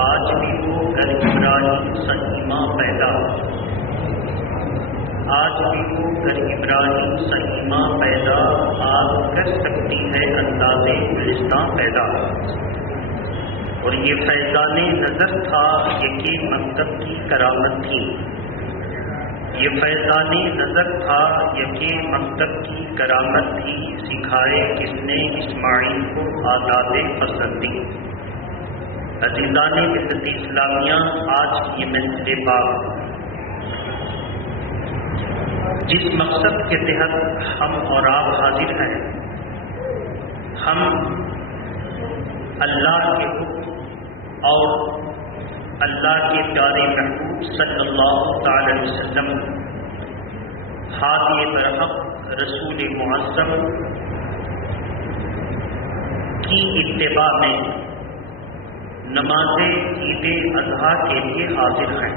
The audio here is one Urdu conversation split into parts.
آج بھی وہ گر ابراہیم سیما پیدا، آج بھی وہ گر ابراہیم سیما پیدا، آج کر سکتی ہے انداز گلستان پیدا۔ اور یہ فیضان نظر تھا، یہ کہ مکتب کی کرامت تھی، یہ فیضان نظر تھا، یہ کہ مکتب کی کرامت تھی، سکھائے کس نے اسماعیل کو آداب پسندی۔ عزیزان ملت اسلامیہ، آج یہ محفل پاک جس مقصد کے تحت ہم اور آپ حاضر ہیں، ہم اللہ کے حکم اور اللہ کے پیارے محبوب صلی اللہ تعالی علیہ وسلم ہادی برحق رسول معظم کی اتباع میں نماز عید اضحیٰ کے لیے حاضر ہیں۔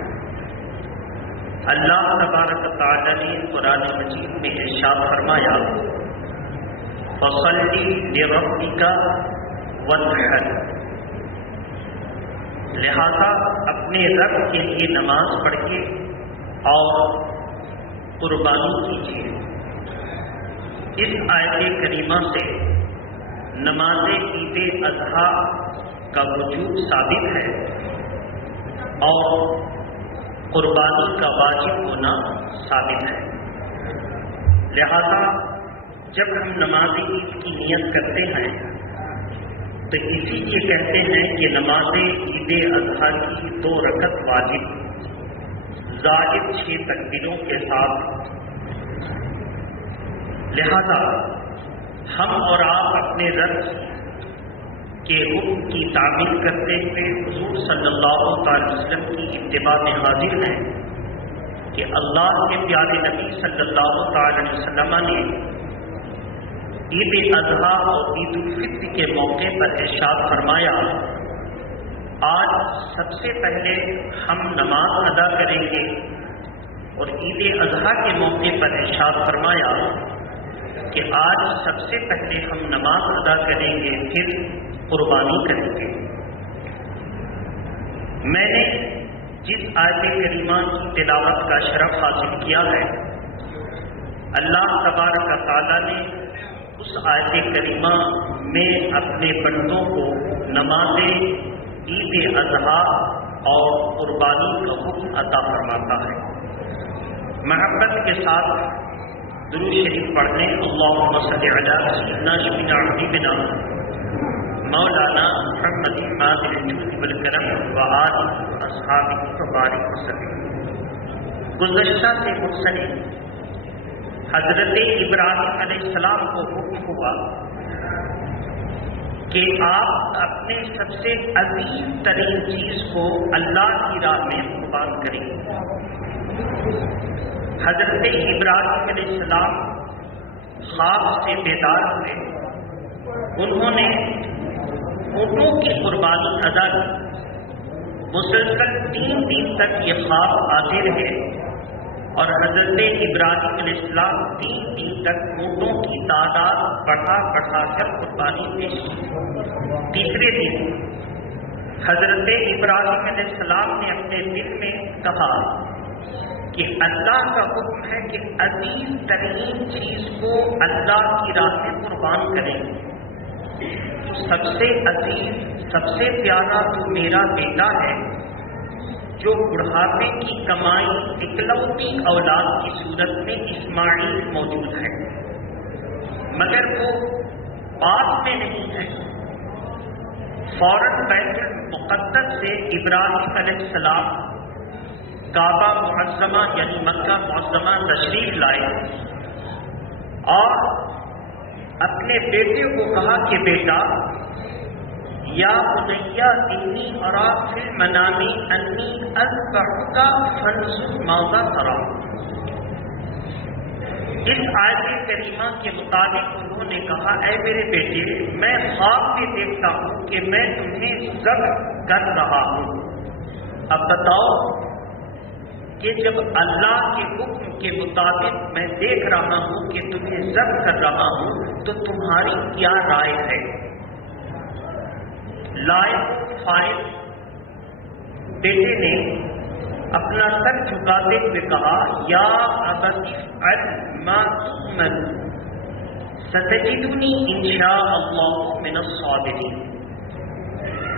اللہ تبارک تعالی نے قرآن مجید میں ارشاد فرمایا، فَصَلِّ لِرَبِّكَ وَانْحَرْ، لہذا اپنے رب کے لیے نماز پڑھ کے اور قربانی کیجیے۔ اس آیت کریمہ سے نماز عید اضحیٰ کا وجود ثابت ہے اور قربانی کا واجب ہونا ثابت ہے۔ لہذا جب ہم نماز عید کی نیت کرتے ہیں تو اسی لیے کہتے ہیں کہ نماز عید اضحیٰ کی 2 رکعت واجب، زائد 6 تکبیروں کے ساتھ۔ لہذا ہم اور آپ اپنے رب کے حکم کی تعمیل کرتے ہوئے حضور صلی اللہ علیہ وسلم کی اتباع میں حاضر ہیں کہ اللہ کے پیارے نبی صلی اللہ علیہ وسلم نے عید اضحیٰ اور عید الفطر کے موقع پر ارشاد فرمایا، آج سب سے پہلے ہم نماز ادا کریں گے، اور عید اضحیٰ کے موقع پر ارشاد فرمایا کہ آج سب سے پہلے ہم نماز ادا کریں گے، پھر قربانی کریں گے۔ میں نے جس آیت کریمہ کی تلاوت کا شرف حاصل کیا ہے، اللہ تبارک تعالیٰ نے اس آیت کریمہ میں اپنے بندوں کو نماز عید اضحیٰ اور قربانی کا حکم عطا فرماتا ہے۔ محبت کے ساتھ درود شریف پڑھنے، اللہم صلی علی سیدنا شفیع حبیبنا مولانا محمد ماضی الجود والکرم وآلہ واصحابہ وبارک وسلم۔ گزشتہ سے منسلک حضرت ابراہیم علیہ السلام کو حکم ہوا کہ آپ اپنے سب سے عظیم ترین چیز کو اللہ کی راہ میں قربان کریں۔ حضرت ابراہیم علیہ السلام خواب سے بیدار ہوئے، انہوں نے اونٹوں کی قربانی ادا کی۔ مسلسل 3 دن تک یہ خواب آتے رہے اور حضرت ابراہیم علیہ السلام 3 دن تک اونٹوں کی تعداد بڑھا کر قربانی پیش کی۔ تیسرے دن حضرت ابراہیم علیہ السلام نے اپنے دل میں کہا کہ اللہ کا حکم ہے کہ عزیز ترین چیز کو اللہ کی راہ میں قربان کریں، تو سب سے عزیز، سب سے پیارا تو میرا بیٹا ہے، جو بڑھاپے کی کمائی اکلوتی اولاد کی صورت میں اسماعیل موجود ہے، مگر وہ پاس میں نہیں ہے۔ فوراً بیت المقدس سے ابراہیم علیہ السلام کعبہ معظمہ یعنی مکہ معظمہ تشریف لائے اور اپنے بیٹے کو کہا کہ بیٹا، یا بنیا انی ارا فی المنام انی اذبحک فانظر ماذا تری۔ اس آیت کریمہ کے مطابق انہوں نے کہا، اے میرے بیٹے، میں خواب میں دیکھتا ہوں کہ میں تمہیں ذبح کر رہا ہوں۔ اب بتاؤ کہ جب اللہ کے حکم کے مطابق میں دیکھ رہا ہوں کہ تمہیں ذبح کر رہا ہوں تو تمہاری کیا رائے ہے؟ لائق فائل بیٹے نے اپنا سر جھکاتے ہوئے کہا یا ابت افعل ما تؤمر ستجدنی انشاء اللہ من الصابرین۔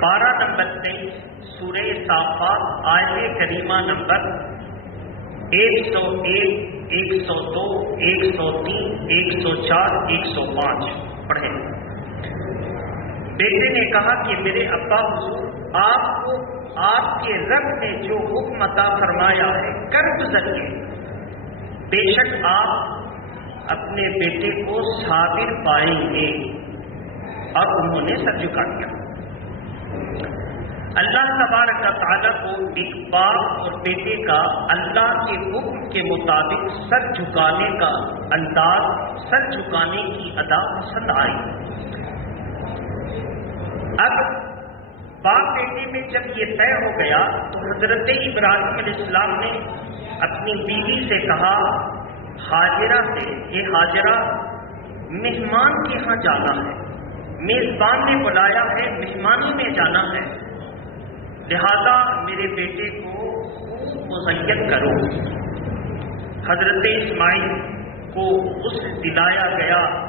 پارہ نمبر 23 سورہ صافات آیت کریمہ نمبر 101، 102، 103، 104، 105 پڑھیں۔ بیٹے نے کہا کہ میرے ابا حضور، آپ کو آپ کے رب نے جو حکم عطا فرمایا ہے کر گزریے، بے شک آپ اپنے بیٹے کو صابر پائیں گے۔ اور انہوں نے سر جھکا دیا۔ اللہ تبارک و تعالیٰ کو ایک باپ اور بیٹے کا اللہ کے حکم کے مطابق سر جھکانے کا انداز، سر جھکانے کی ادا پسند آئی۔ اب باپ بیٹے میں جب یہ طے ہو گیا تو حضرت ابراہیم علیہ السلام نے اپنی بیوی سے کہا، ہاجرہ سے، یہ ہاجرہ مہمان کے ہاں جانا ہے، میزبان نے بلایا ہے، مہمانی میں جانا ہے، لہذا میرے بیٹے کو مزین کرو۔ حضرت اسماعیل کو غسل دلایا گیا،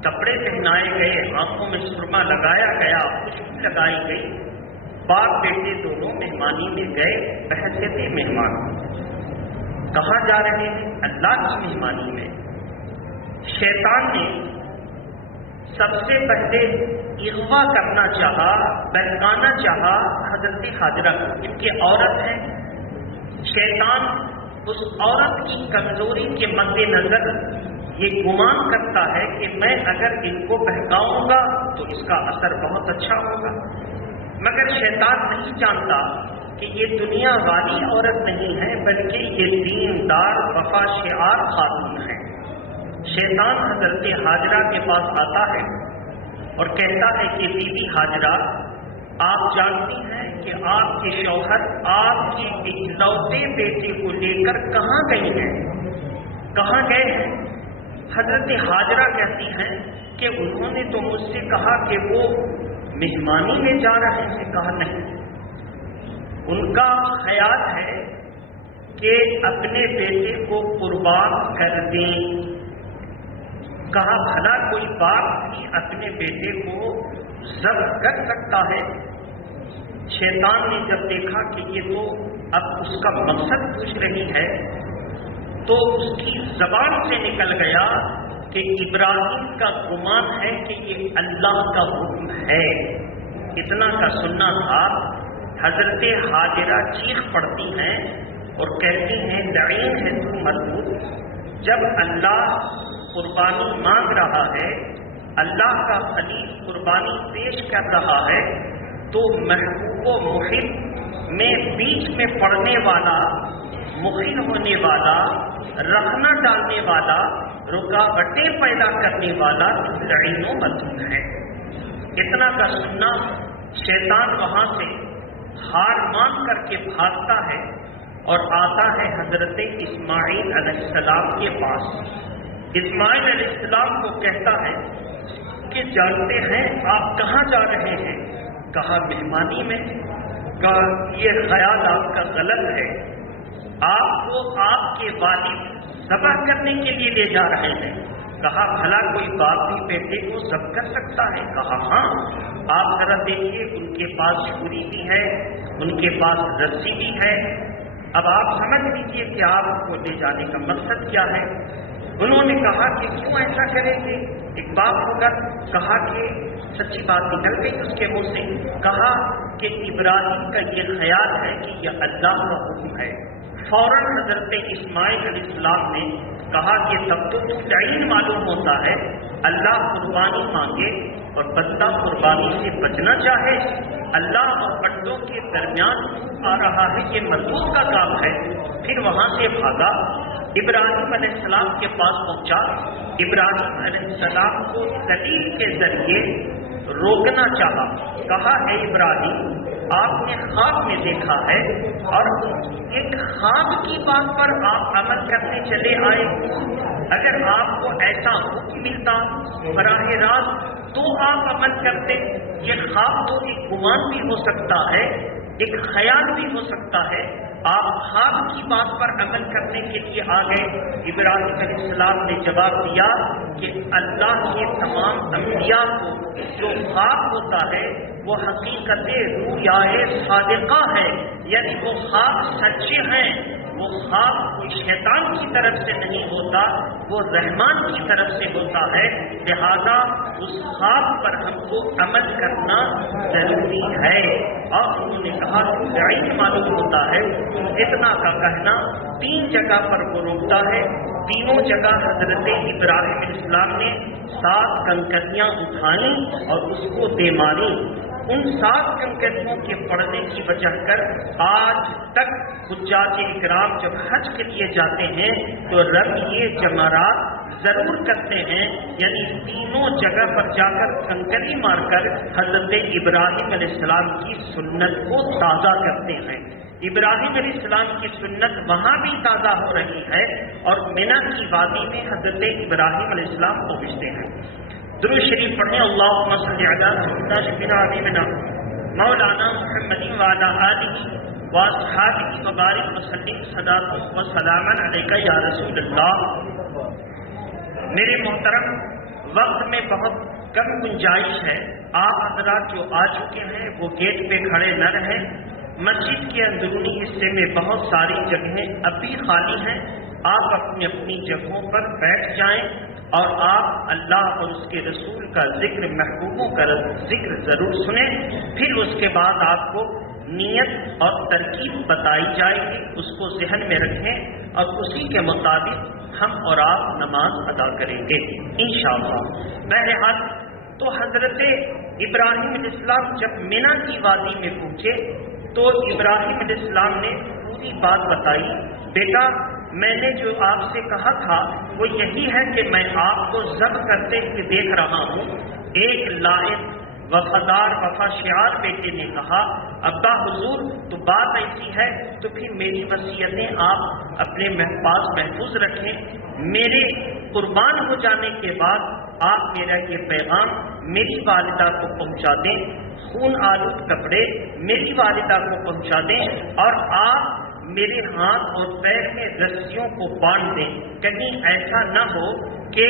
کپڑے پہنائے گئے، آنکھوں میں سرما لگایا گیا، خوشبو لگائی گئی۔ باپ بیٹے دونوں مہمانی میں گئے بحیثیت مہمان۔ کہاں جا رہے ہیں؟ اللہ کی مہمانی میں۔ شیطان نے سب سے پہلے اغوا کرنا چاہا، بہکانا چاہا حضرت حاجرہ کو، کیونکہ عورت ہے۔ شیطان اس عورت کی کمزوری کے مد نظر یہ گمان کرتا ہے کہ میں اگر ان کو بہکاؤں گا تو اس کا اثر بہت اچھا ہوگا، مگر شیطان نہیں جانتا کہ یہ دنیا والی عورت نہیں ہے بلکہ یہ دیندار وفا شعار خاتون ہے۔ شیطان حضرت حاجرہ کے پاس آتا ہے اور کہتا ہے کہ بی بی حاجرہ، آپ جانتی ہیں کہ آپ کے شوہر آپ کے اکلوتے بیٹے کو لے کر کہاں گئی ہیں؟ کہاں گئے ہیں؟ حضرت حاجرہ کہتی ہیں کہ انہوں نے تو مجھ سے کہا کہ وہ مہمانی میں جا رہے ہیں۔ کہا نہیں، ان کا خیال ہے کہ اپنے بیٹے کو قربان کر دیں۔ کہا بھلا کوئی باپ بھی اپنے بیٹے کو ذبح کر سکتا ہے؟ شیطان نے جب دیکھا کہ یہ تو اب اس کا مقصد پوچھ رہی ہے تو اس کی زبان سے نکل گیا کہ ابراہیم کا گمان ہے کہ یہ اللہ کا حکم ہے۔ اتنا کا سننا تھا، حضرت حاجرہ چیخ پڑتی ہیں اور کہتی ہیں لعین ہے تو مردود، جب اللہ قربانی مانگ رہا ہے، اللہ کا خلیل قربانی پیش کر رہا ہے، تو محبوب و محب میں بیچ میں پڑنے والا، مخل ہونے والا، رکھنا ڈالنے والا، رکاوٹیں پیدا کرنے والا لعین و ملعون ہے۔ اتنا کا سننا، شیطان وہاں سے ہار مان کر کے بھاگتا ہے اور آتا ہے حضرت اسماعیل علیہ السلام کے پاس۔ اسماعیل علیہ السلام کو کہتا ہے کہ جانتے ہیں آپ کہاں جا رہے ہیں؟ کہا مہمانی میں۔ کہا یہ خیال آپ کا غلط ہے، آپ کو آپ کے والد ذبح کرنے کے لیے لے جا رہے ہیں۔ کہا بھلا کوئی باپ بھی بیٹے کو ذبح کر سکتا ہے؟ کہا ہاں، آپ ذرا دیکھیے ان کے پاس چھری بھی ہے، ان کے پاس رسی بھی ہے، اب آپ سمجھ لیجیے کہ آپ کو لے جانے کا مقصد کیا ہے۔ انہوں نے کہا کہ کیوں ایسا کریں گے، ایک باپ ہوگا۔ کہا کہ سچی بات نکل گئی اس کے منہ سے۔ کہا کہ ابراہیم کا یہ خیال ہے کہ یہ اللہ کا حکم ہے۔ فوراً حضرت اسماعیل علیہ السلام نے کہا کہ تب تو لعین معلوم ہوتا ہے، اللہ قربانی مانگے اور بندہ قربانی سے بچنا چاہے، اللہ اور بندوں کے درمیان آ رہا ہے، یہ مردود کا کام ہے۔ پھر وہاں سے بھاگا، ابراہیم علیہ السلام کے پاس پہنچا۔ ابراہیم علیہ السلام کو دلیل کے ذریعے روکنا چاہا۔ کہا اے ابراہیم، آپ نے خواب میں دیکھا ہے اور ایک خواب کی بات پر آپ عمل کرنے چلے آئے۔ اگر آپ کو ایسا حکم ملتا براہ راست تو آپ عمل کرتے، یہ خواب تو ایک گمان بھی ہو سکتا ہے ایک خیال بھی ہو سکتا ہے آپ خواب کی بات پر عمل کرنے کے لیے آ گئے۔ ابراہیم علیہ السلام نے جواب دیا کہ اللہ کے تمام انبیاء کو جو خواب ہوتا ہے وہ حقیقت رؤیائے صادقہ ہے، یعنی وہ خواب سچے ہیں، وہ خواب کوئی شیطان کی طرف سے نہیں ہوتا، وہ رحمان کی طرف سے ہوتا ہے، لہذا اس خواب پر ہم کو عمل کرنا ضروری ہے۔ اور انہوں نے کہا کہ علم معلوم ہوتا ہے، اتنا کا کہنا 3 جگہ پر وہ روکتا ہے۔ تینوں جگہ حضرت ابراہیم علیہ السلام نے 7 کنکریاں اٹھائیں اور اس کو دے ماری۔ ان 7 کنکریوں کے پڑنے کی وجہ کر آج تک حجاج اکرام جب حج کے لیے جاتے ہیں تو رمی جمرات ضرور کرتے ہیں، یعنی تینوں جگہ پر جا کر کنکری مار کر حضرت ابراہیم علیہ السلام کی سنت کو تازہ کرتے ہیں۔ ابراہیم علیہ السلام کی سنت وہاں بھی تازہ ہو رہی ہے اور مینا کی وادی میں حضرت ابراہیم علیہ السلام پہنچتے ہیں۔ درود شریف پڑھیں، اللہم صلی علی سیدنا شفیعنا حبیبنا مولانا محمد وعلی آلہ واصحابہ وبارک وسلم صلاۃ و سلام علیک یا رسول اللہ۔ میرے محترم، وقت میں بہت کم گنجائش ہے، آپ حضرات جو آ چکے ہیں وہ گیٹ پہ کھڑے نہ رہیں۔ مسجد کے اندرونی حصے میں بہت ساری جگہیں اب بھی خالی ہیں، آپ اپنی اپنی جگہوں پر بیٹھ جائیں اور آپ اللہ اور اس کے رسول کا ذکر، محبوبوں کا ذکر ضرور سنیں۔ پھر اس کے بعد آپ کو نیت اور ترکیب بتائی جائے گی، اس کو ذہن میں رکھیں اور اسی کے مطابق ہم اور آپ نماز ادا کریں گے انشاءاللہ۔ بہرحال تو حضرت ابراہیم علیہ السلام جب مینا کی وادی میں پہنچے تو ابراہیم علیہ السلام نے پوری بات بتائی۔ بیٹا، میں نے جو آپ سے کہا تھا وہ یہی ہے کہ میں آپ کو ذبح کرتے ہوئے دیکھ رہا ہوں۔ ایک لائق وفادار وفا شعار بیٹے نے کہا، ابا حضور تو بات ایسی ہے تو پھر میری وصیتیں آپ اپنے پاس محفوظ رکھیں، میرے قربان ہو جانے کے بعد آپ میرا یہ پیغام میری والدہ کو پہنچا دیں، خون آلود کپڑے میری والدہ کو پہنچا دیں اور آپ میرے ہاتھ اور پیر میں رسیوں کو باندھ دیں، کہیں ایسا نہ ہو کہ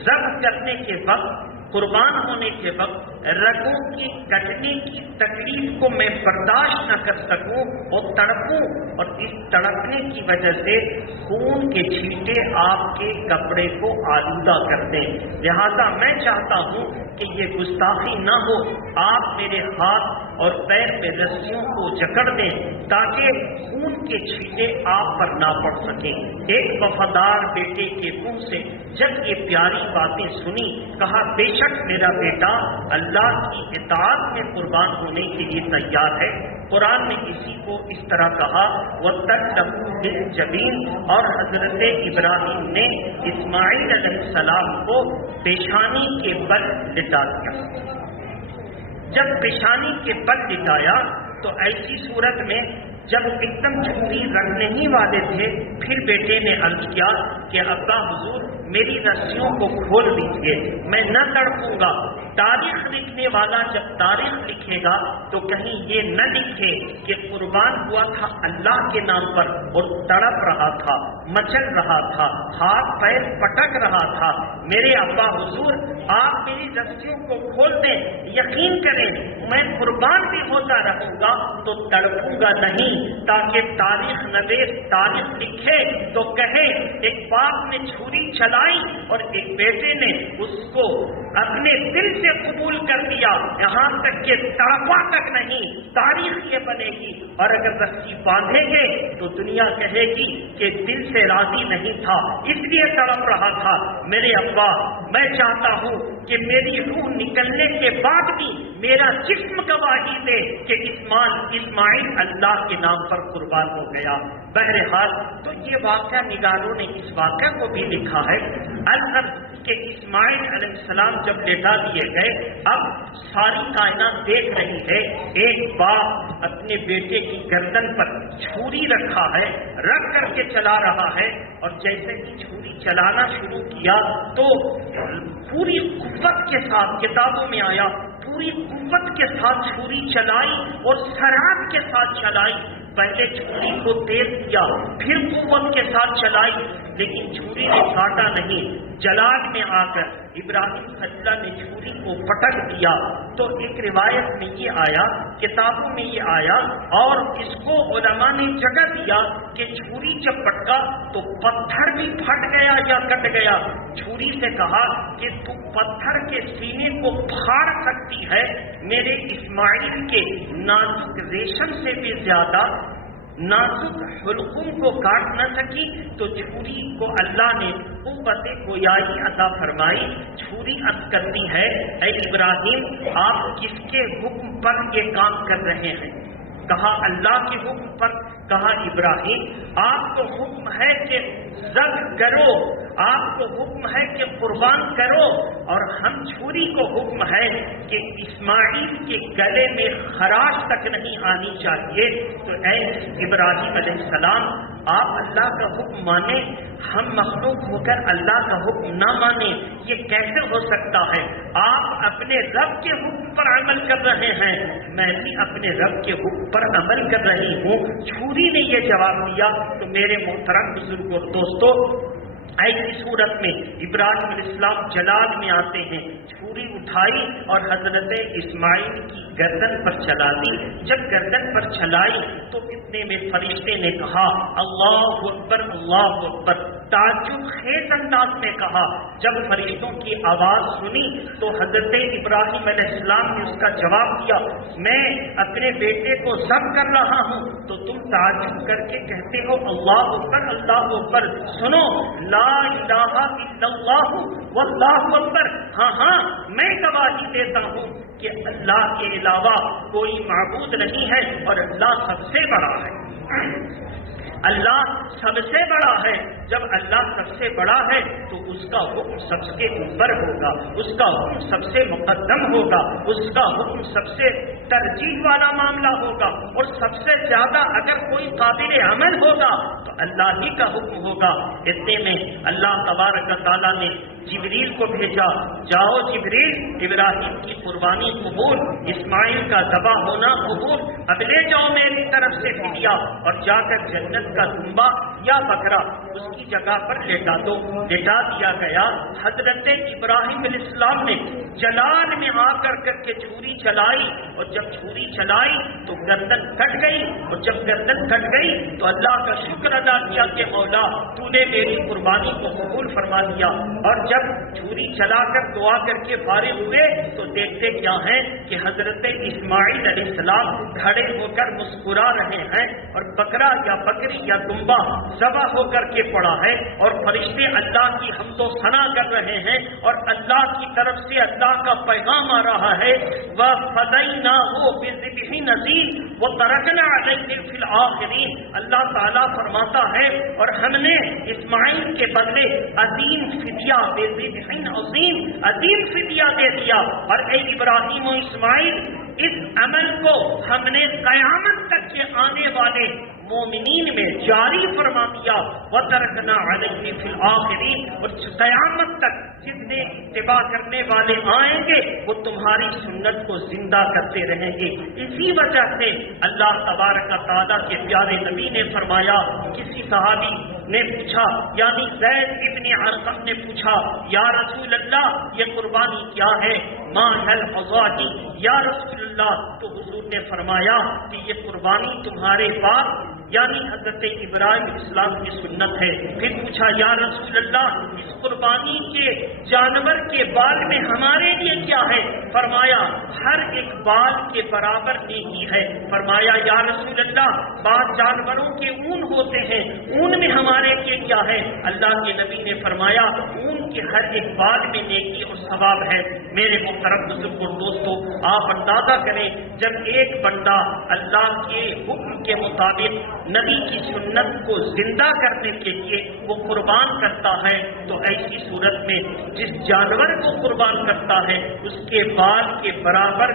ذبح کرنے کے وقت، قربان ہونے کے وقت رگوں کی کٹنے کی تکلیف کو میں برداشت نہ کر سکوں اور تڑپوں، اور اس تڑپنے کی وجہ سے خون کے چھینٹے آپ کے کپڑے کو آلودہ کر دیں۔ لہذا میں چاہتا ہوں کہ یہ گستاخی نہ ہو، آپ میرے ہاتھ اور پیر پہ رسیوں کو جکڑ دیں تاکہ خون کے چھینٹے آپ پر نہ پڑ سکیں۔ ایک وفادار بیٹے کے منہ سے جب یہ پیاری باتیں سنی، کہا بے شک میرا بیٹا اللہ کی اطاعت میں قربان ہونے کے لیے تیار ہے۔ قرآن نے اسی کو اس طرح کہا وَتَلَّهُ بِالْجَبِينِ، اور حضرت ابراہیم نے اسماعیل علیہ السلام کو پیشانی کے بل لٹا دیا۔ جب پیشانی کے بل لٹایا تو ایسی صورت میں جب ایک دم چھری رکھنے ہی والے تھے، پھر بیٹے نے عرض کیا کہ ابا حضور میری رسیوں کو کھول دیجیے، میں نہ تڑپوں گا۔ تاریخ لکھنے والا جب تاریخ لکھے گا تو کہیں یہ نہ لکھے کہ قربان ہوا تھا اللہ کے نام پر اور تڑپ رہا تھا، مچل رہا تھا، ہاتھ پیر پٹک رہا تھا۔ میرے ابا حضور آپ میری رسیوں کو کھول دیں، یقین کریں میں قربان بھی ہوتا رہوں گا تو تڑپوں گا نہیں، تاکہ تاریخ نویس تاریخ لکھے تو کہے ایک باپ نے چھری چلائی اور ایک بیٹے نے اس کو اپنے دل سے قبول کر دیا، یہاں تک کہ تڑپا تک نہیں، تاریخ یہ بنے گی۔ اور اگر رسی باندھیں گے تو دنیا کہے گی کہ دل سے راضی نہیں تھا اس لیے تڑپ رہا تھا۔ میرے ابا میں چاہتا ہوں کہ میری روح نکلنے کے بعد بھی میرا جسم گواہی دے کہ اسماعیل اللہ کے نام پر قربان ہو گیا۔ بہرحال تو یہ واقعہ نگاروں نے اس واقعہ کو بھی لکھا ہے۔ البتہ کہ اسماعیل علیہ السلام جب لٹا دیے گئے، اب ساری کائنات دیکھ رہی ہے، ایک باپ اپنے بیٹے کی گردن پر چھری رکھا ہے، رکھ کر کے چلا رہا ہے، اور جیسے ہی چھری چلانا شروع کیا تو پوری قوت کے ساتھ، کتابوں میں آیا پوری قوت کے ساتھ چھری چلائی اور سرعت کے ساتھ چلائی. پہلے چھری کو تیز کیا، پھر قوت کے ساتھ چلائی، لیکن چھری نے کاٹا نہیں. جلال میں آ کر ابراہیم خلیل اللہ نے چھری کو پٹک دیا. تو ایک روایت میں یہ آیا، کتابوں میں یہ آیا، اور اس کو علماء نے جگہ دیا کہ چھری جب پٹکا تو پتھر بھی پھٹ گیا یا کٹ گیا. چھری سے کہا کہ تو پتھر کے سینے کو پھاڑ سکتی ہے، میرے اسماعیل کے نازک ریشم سے بھی زیادہ نازک حلقوم کو کاٹ نہ سکی. تو چھری کو اللہ نے قوت گویائی عطا فرمائی. چھری عرض کرتی ہے، اے ابراہیم آپ کس کے حکم پر یہ کام کر رہے ہیں؟ کہا اللہ کے حکم پر. کہا ابراہیم آپ کو حکم ہے کہ ذبح کرو، آپ کو حکم ہے کہ قربان کرو، اور ہم چھری کو حکم ہے کہ اسماعیل کے گلے میں خراش تک نہیں آنی چاہیے. تو اے ابراہیم علیہ السلام آپ اللہ کا حکم مانیں، ہم مخلوق ہو کر اللہ کا حکم نہ مانیں، یہ کیسے ہو سکتا ہے؟ آپ اپنے رب کے حکم پر عمل کر رہے ہیں، میں بھی اپنے رب کے حکم پر عمل کر رہی ہوں. چھری نے یہ جواب دیا. تو میرے محترم بزرگ اور دوستو، ایسی صورت میں ابراہیم علیہ السلام جلال میں آتے ہیں. چھری اٹھائی اور حضرت اسماعیل کی گردن پر چلا دی. جب گردن پر چلائی تو اتنے میں فرشتے نے کہا اللہ اکبر اللہ اکبر. تعجب خیز انداز میں کہا. جب فرشتوں کی آواز سنی تو حضرت ابراہیم علیہ السلام نے اس کا جواب دیا، میں اپنے بیٹے کو ذبح کر رہا ہوں. تو تم تعجب کر کے کہتے ہو اللہ اکبر اللہ اکبر. سنو، لا الہ الا اللہ واللہ اکبر. ہاں ہاں میں گواہی دیتا ہوں کہ اللہ کے علاوہ کوئی معبود نہیں ہے اور اللہ سب سے بڑا ہے. اللہ سب سے بڑا ہے. جب اللہ سب سے بڑا ہے تو اس کا حکم سب سے اوپر ہوگا، اس کا حکم سب سے مقدم ہوگا، اس کا حکم سب سے ترجیح والا معاملہ ہوگا، اور سب سے زیادہ اگر کوئی قابل عمل ہوگا تو اللہ ہی کا حکم ہوگا. اتنے میں اللہ تبارک تعالیٰ نے جبریل کو بھیجا. جاؤ جبریل، ابراہیم کی قربانی قبول، اسماعیل کا ذبح ہونا قبول، اب لے جاؤ میری طرف سے فدیہ، اور جا کر جنت کا دمبا یا بکرا اس کی جگہ پر لٹا دو. لٹا دیا گیا. حضرت ابراہیم علیہ السلام نے جلال میں آ کر کے چھری چلائی، اور جب چھری چلائی تو گردن کٹ گئی، اور جب گردن کٹ گئی تو اللہ کا شکر ادا کیا کہ مولا تو نے میری قربانی کو قبول فرما دیا. اور جب چھری چلا کر دعا کر کے فارغ ہوئے تو دیکھتے کیا ہیں کہ حضرت اسماعیل علیہ السلام کھڑے ہو کر مسکرا رہے ہیں، اور بکرا یا بکری یا دمبا ذبح ہو کر کے پڑا ہے، اور فرشتے اللہ کی حمد و ثنا کر رہے ہیں، اور اللہ کی طرف سے اللہ کا پیغام آ رہا ہے وَفَدَيْنَاهُ بِذِبْحٍ عَظِيمٍ وَتَرَكْنَا عَلَيْهِ فِي الْآخِرِينَ. اللہ تعالیٰ فرماتا ہے اور ہم نے اسماعیل کے بدلے عظیم فدیہ بِذِبْحٍ عَظِيمٍ عظیم فدیہ دے دیا. اور اے ابراہیم و اسماعیل، اس عمل کو ہم نے قیامت تک کے آنے والے مومنین میں جاری فرما دیا. وَتَرَكْنَا عَلَيْهِ فِي الْآخِرِينَ. اور قیامت تک جتنے اتباع کرنے والے آئیں گے وہ تمہاری سنت کو زندہ کرتے رہیں گے. اسی وجہ سے اللہ تبارک تعالیٰ کے پیارے نبی نے فرمایا، کسی صحابی نے پوچھا، یعنی زید ابن ارقم نے پوچھا، یا رسول اللہ یہ قربانی کیا ہے؟ ما هل ازواجی یا رسول اللہ. تو حضور نے فرمایا کہ یہ قربانی تمہارے پاس یعنی حضرت ابراہیم علیہ السلام کی سنت ہے. پھر پوچھا، یا رسول اللہ اس قربانی کے جانور کے بال میں ہمارے لیے کیا ہے؟ فرمایا ہر ایک بال کے برابر نیکی ہے. فرمایا یا رسول اللہ بعض جانوروں کے اون ہوتے ہیں، اون میں ہمارے لیے کیا ہے؟ اللہ کے نبی نے فرمایا اون کے ہر ایک بال میں نیکی اور ثواب ہے. میرے محترم بزرگ اور دوستو، آپ اندازہ کریں جب ایک بندہ اللہ کے حکم کے مطابق نبی کی سنت کو زندہ کرنے کے لیے وہ قربان کرتا ہے، تو ایسی صورت میں جس جانور کو قربان کرتا ہے اس کے بال کے برابر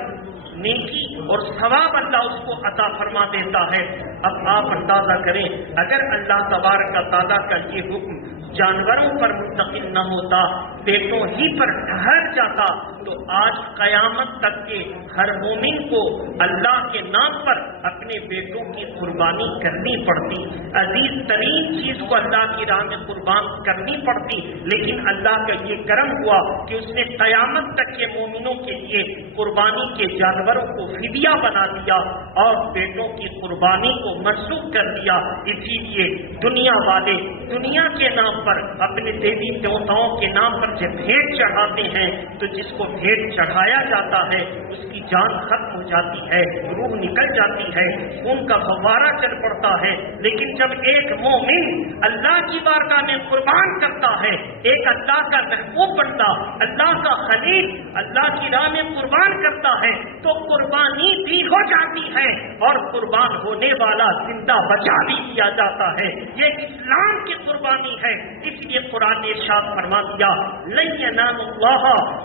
نیکی اور ثواب اللہ اس کو عطا فرما دیتا ہے. اب آپ اندازہ کریں اگر اللہ تبارک تعالیٰ کا یہ حکم جانوروں پر منتقل نہ ہوتا، بیٹوں ہی پر ٹھہر جاتا تو آج قیامت تک کے ہر مومن کو اللہ کے نام پر اپنے بیٹوں کی قربانی کرنی پڑتی، عزیز ترین چیز کو اللہ کی راہ میں قربان کرنی پڑتی، لیکن اللہ کا یہ کرم ہوا کہ اس نے قیامت تک کے مومنوں کے لیے قربانی کے جانوروں کو فدیہ بنا دیا اور بیٹوں کی قربانی کو منسوخ کر دیا۔ اسی لیے دنیا والے دنیا کے نام پر اپنے دیوی دیوتاؤں کے نام پر جب بھیٹ چڑھاتے ہیں تو جس کو بھیٹ چڑھایا جاتا ہے اس کی جان ختم ہو جاتی ہے، روح نکل جاتی ہے، خون کا فوارہ چل پڑتا ہے۔ لیکن جب ایک مومن اللہ کی بارگاہ میں قربان کرتا ہے، ایک اللہ کا محبوب بنتا، اللہ کا خلیل اللہ کی راہ میں قربان کرتا ہے تو قربانی بھی ہو جاتی ہے اور قربان ہونے والا زندہ بچا بھی دیا جاتا ہے۔ یہ اسلام کی قربانی ہے۔ اس لیے قرآن نے ارشاد فرما دیا لن ینال اللہ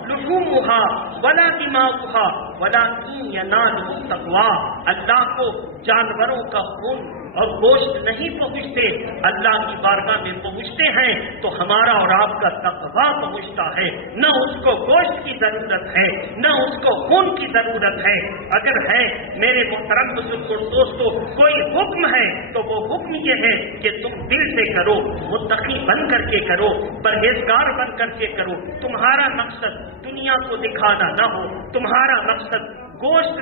لحومها ولا دماؤها ولکن ینالہ التقوی، اللہ کو جانوروں کا خون اور گوشت نہیں پہنچتے، اللہ کی بارگاہ میں پہنچتے ہیں تو ہمارا اور آپ کا تقویٰ پہنچتا ہے۔ نہ اس کو گوشت کی ضرورت ہے، نہ اس کو خون کی ضرورت ہے۔ اگر ہے میرے محترم بزرگوں دوستو کوئی حکم ہے تو وہ حکم یہ ہے کہ تم دل سے کرو، متقی بن کر کے کرو، پرہیزگار بن کر کے کرو۔ تمہارا مقصد دنیا کو دکھانا نہ ہو، تمہارا مقصد گوشت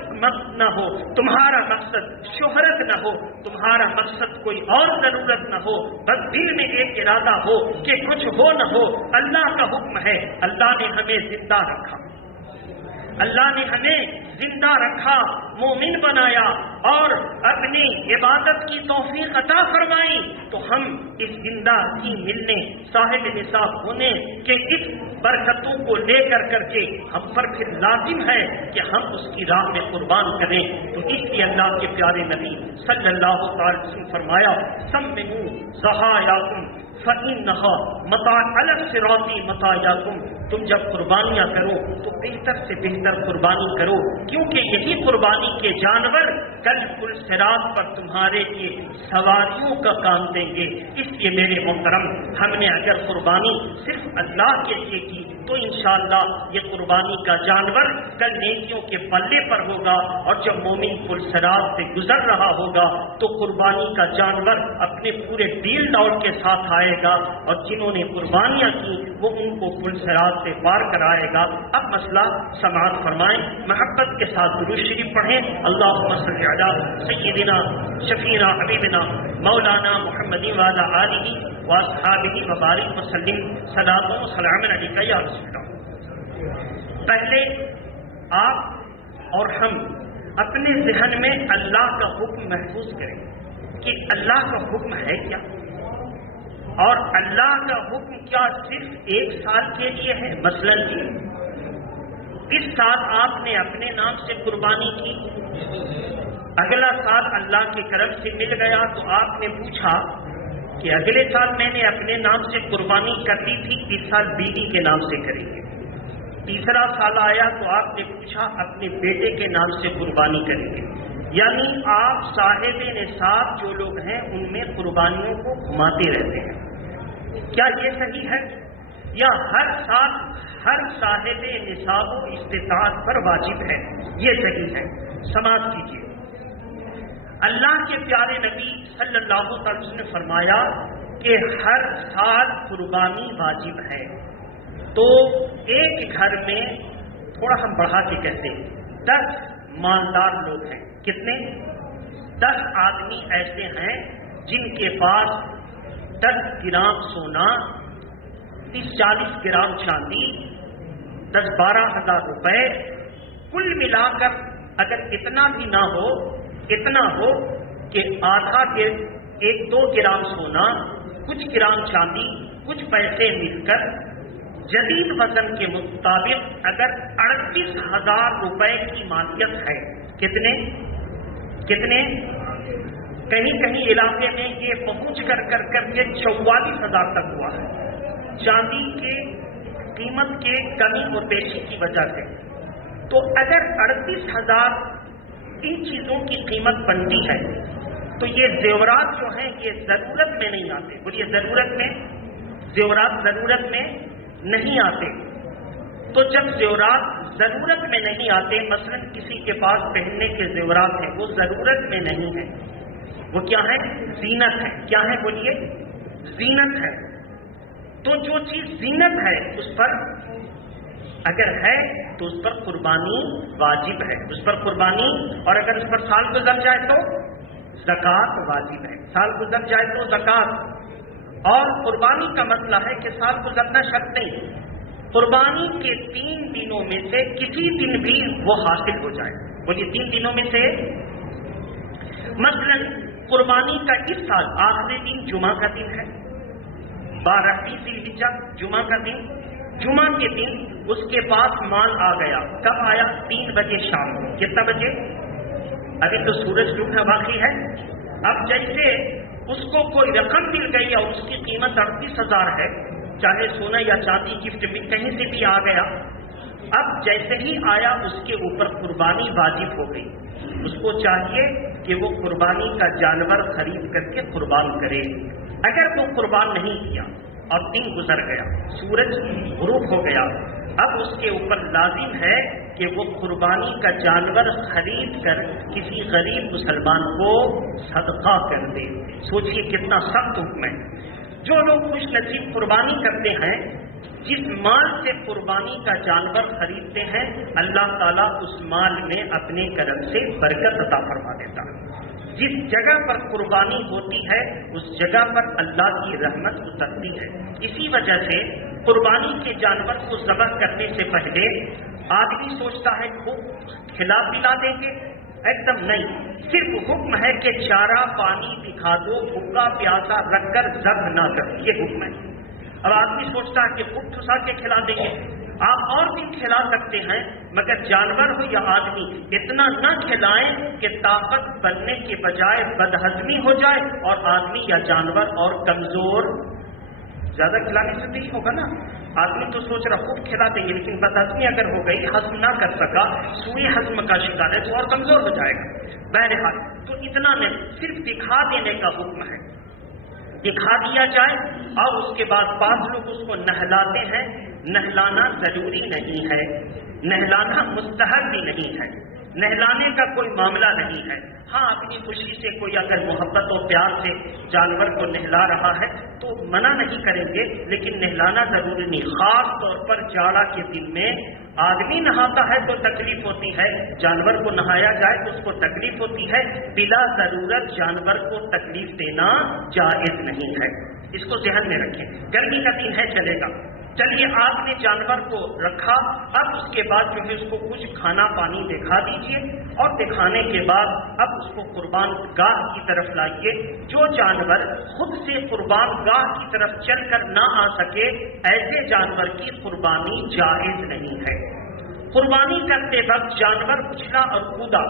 نہ ہو، تمہارا مقصد شہرت نہ ہو، تمہارا مقصد کوئی اور ضرورت نہ ہو، بس دل میں ایک ارادہ ہو کہ کچھ ہو نہ ہو اللہ کا حکم ہے۔ اللہ نے ہمیں زندہ رکھا، اللہ نے ہمیں زندہ رکھا، مومن بنایا اور اپنی عبادت کی توفیق عطا فرمائی تو ہم اس زندہ کی ملنے صاحب نصاب ہونے کے اس برکتوں کو لے کر کے ہم پر پھر لازم ہے کہ ہم اس کی راہ میں قربان کریں۔ تو اس لیے اللہ کے پیارے نبی صلی اللہ علیہ وسلم فرمایا سمنوا ضحایاکم فإنها متاع علی الصراط متاعکم، تم جب قربانیاں کرو تو بہتر سے بہتر قربانی کرو، کیونکہ یہی قربانی کے جانور کل پل صراط پر تمہارے لیے سواریوں کا کام دیں گے۔ اس لیے میرے محترم ہم نے اگر قربانی صرف اللہ کے لیے کی تو انشاءاللہ یہ قربانی کا جانور کل نیکیوں کے پلے پر ہوگا، اور جب مومن پل صراط سے گزر رہا ہوگا تو قربانی کا جانور اپنے پورے ڈیل ڈاؤن کے ساتھ آئے گا، اور جنہوں نے قربانیاں کی وہ ان کو پل صراط سے پار کرائے گا۔ اب مسئلہ سماعت فرمائیں، محبت کے ساتھ درود شریف پڑھیں۔ اللہم صلی علی سیدنا شفیعنا حبیبنا مولانا محمد وعلی آلہ واصحابہ وبارک وسلم صلاۃ و سلام علیک یا رسول اللہ۔ پہلے آپ اور ہم اپنے ذہن میں اللہ کا حکم محفوظ کریں کہ اللہ کا حکم ہے کیا، اور اللہ کا حکم کیا صرف ایک سال کے لیے ہے؟ مثلاً اس سال آپ نے اپنے نام سے قربانی کی، اگلا سال اللہ کے کرم سے مل گیا تو آپ نے پوچھا کہ اگلے سال میں نے اپنے نام سے قربانی کر دی تھی، اس سال بیوی کے نام سے کریں گے۔ تیسرا سال آیا تو آپ نے پوچھا اپنے بیٹے کے نام سے قربانی کریں گے۔ یعنی آپ صاحب نصاب جو لوگ ہیں ان میں قربانیوں کو گھماتے رہتے ہیں۔ کیا یہ صحیح ہے؟ یا ہر سال ہر صاحب نصاب و استطاعت پر واجب ہے؟ یہ صحیح ہے؟ سماعت کیجیے، اللہ کے پیارے نبی صلی اللہ علیہ وسلم نے فرمایا کہ ہر سال قربانی واجب ہے۔ تو ایک گھر میں تھوڑا ہم بڑھا کے کہتے ہیں 10 مالدار لوگ ہیں۔ کتنے؟ 10 آدمی ایسے ہیں جن کے پاس 10 گرام سونا، 30-40 گرام چاندی، 10-12 ہزار روپے، کل ملا کر اگر اتنا بھی نہ ہو، اتنا ہو کہ آدھا 1-2 گرام سونا، کچھ گرام چاندی، کچھ پیسے مل کر جدید وزن کے مطابق اگر 38,000 روپے کی مالیت ہے۔ کتنے؟ کہیں کہیں علاقے میں یہ پہنچ کر کے 44,000 تک ہوا ہے، چاندی کے قیمت کے کمی اور بیشی کی وجہ سے۔ تو اگر 38,000 ان چیزوں کی قیمت بنتی ہے تو یہ زیورات جو ہیں یہ ضرورت میں نہیں آتے۔ بولیے ضرورت میں، زیورات ضرورت میں نہیں آتے، تو جب زیورات ضرورت میں نہیں آتے، مثلا کسی کے پاس پہننے کے زیورات ہیں، وہ ضرورت میں نہیں ہے، وہ کیا ہے؟ زینت ہے۔ کیا ہے؟ بولیے، زینت ہے۔ تو جو چیز زینت ہے اس پر اگر ہے تو اس پر قربانی واجب ہے، اس پر قربانی، اور اگر اس پر سال گزر جائے تو زکوٰۃ واجب ہے، سال گزر جائے تو زکوٰۃ۔ اور قربانی کا مسئلہ ہے کہ سال گزرنا شرط نہیں، قربانی کے 3 دنوں میں سے کسی دن بھی وہ حاصل ہو جائے۔ بولیے 3 دنوں میں سے، مثلا قربانی کا اس سال آخری دن جمعہ کا دن ہے، 12 ذی الحجہ جمعہ کا دن، جمعہ کے دن اس کے پاس مال آ گیا۔ کب آیا؟ 3 بجے شام کو۔ کتنا بجے؟ ابھی تو سورج ڈوبنا باقی ہے۔ اب جیسے اس کو کوئی رقم مل گئی اور اس کی قیمت 38,000 ہے، چاہے سونا یا چاندی گفٹ میں کہیں سے بھی آ گیا، اب جیسے ہی آیا اس کے اوپر قربانی واجب ہو گئی۔ اس کو چاہیے کہ وہ قربانی کا جانور خرید کر کے قربان کرے۔ اگر وہ قربان نہیں کیا اور دن گزر گیا، سورج غروب ہو گیا، اب اس کے اوپر لازم ہے کہ وہ قربانی کا جانور خرید کر کسی غریب مسلمان کو صدقہ کر دے۔ سوچئے کتنا سخت حکم ہے۔ جو لوگ خوش نصیب قربانی کرتے ہیں، جس مال سے قربانی کا جانور خریدتے ہیں، اللہ تعالیٰ اس مال میں اپنے کرم سے برکت عطا فرما دیتا ہے۔ جس جگہ پر قربانی ہوتی ہے اس جگہ پر اللہ کی رحمت اترتی ہے۔ اسی وجہ سے قربانی کے جانور کو ذبح کرنے سے پہلے آدمی سوچتا ہے خوب کھلا پلا دیں گے، ایک دم نہیں، صرف حکم ہے کہ چارہ پانی دکھا دو، بھوکا پیاسا رکھ کر ذبح نہ کرو، یہ حکم ہے۔ اب آدمی سوچتا ہے کہ خوب ٹھسا کے کھلا دیں گے، آپ اور بھی کھلا سکتے ہیں، مگر جانور ہو یا آدمی اتنا نہ کھلائیں کہ طاقت بننے کے بجائے بدہضمی ہو جائے اور آدمی یا جانور اور کمزور۔ زیادہ کھلانے سے نہیں ہوگا نا، آدمی تو سوچ رہا خوب کھلا دیں گے، لیکن بدہضمی اگر ہو گئی، ہضم نہ کر سکا، سوئی ہضم کا شکار ہے تو اور کمزور ہو جائے گا۔ بہرحال تو اتنا نہیں، صرف دکھا دینے کا حکم ہے، دکھا دیا جائے اور اس کے بعد بعض لوگ اس کو نہلاتے ہیں۔ نہلانا ضروری نہیں ہے، نہلانا مستحب بھی نہیں ہے، نہلانے کا کوئی معاملہ نہیں ہے۔ ہاں اپنی خوشی سے کوئی اگر محبت و پیار سے جانور کو نہلا رہا ہے تو منع نہیں کریں گے، لیکن نہلانا ضروری نہیں۔ خاص طور پر جاڑا کے دن میں آدمی نہاتا ہے تو تکلیف ہوتی ہے، جانور کو نہایا جائے تو اس کو تکلیف ہوتی ہے، بلا ضرورت جانور کو تکلیف دینا جائز نہیں ہے، اس کو ذہن میں رکھیں۔ گرمی کا دن ہے، چلے گا، چلیے آپ نے جانور کو رکھا، اب اس کے بعد جو ہے اس کو کچھ کھانا پانی دکھا دیجئے، اور دکھانے کے بعد اب اس کو قربان گاہ کی طرف لائیے۔ جو جانور خود سے قربان گاہ کی طرف چل کر نہ آ سکے، ایسے جانور کی قربانی جائز نہیں ہے۔ قربانی کرتے وقت جانور اچھلا اور کودا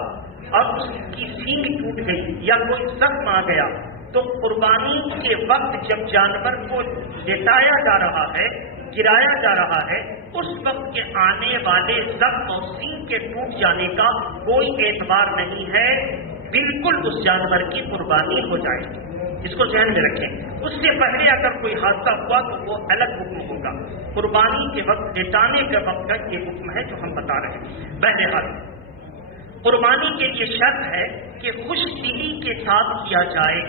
اور اس کی سینگ ٹوٹ گئی یا کوئی زخم آ گیا، تو قربانی کے وقت جب جانور کو لٹایا جا رہا ہے، گرایا جا رہا ہے، اس وقت کے آنے والے زخم اور سینگ کے ٹوٹ جانے کا کوئی اعتبار نہیں ہے، بالکل اس جانور کی قربانی ہو جائے گی، اس کو ذہن میں رکھیں۔ اس سے پہلے اگر کوئی حادثہ ہوا تو وہ الگ حکم ہوگا، قربانی کے وقت لٹانے کے وقت کا یہ حکم ہے جو ہم بتا رہے ہیں۔ بہرحال قربانی کے لیے شرط ہے کہ خوش دلی کے ساتھ کیا جائے،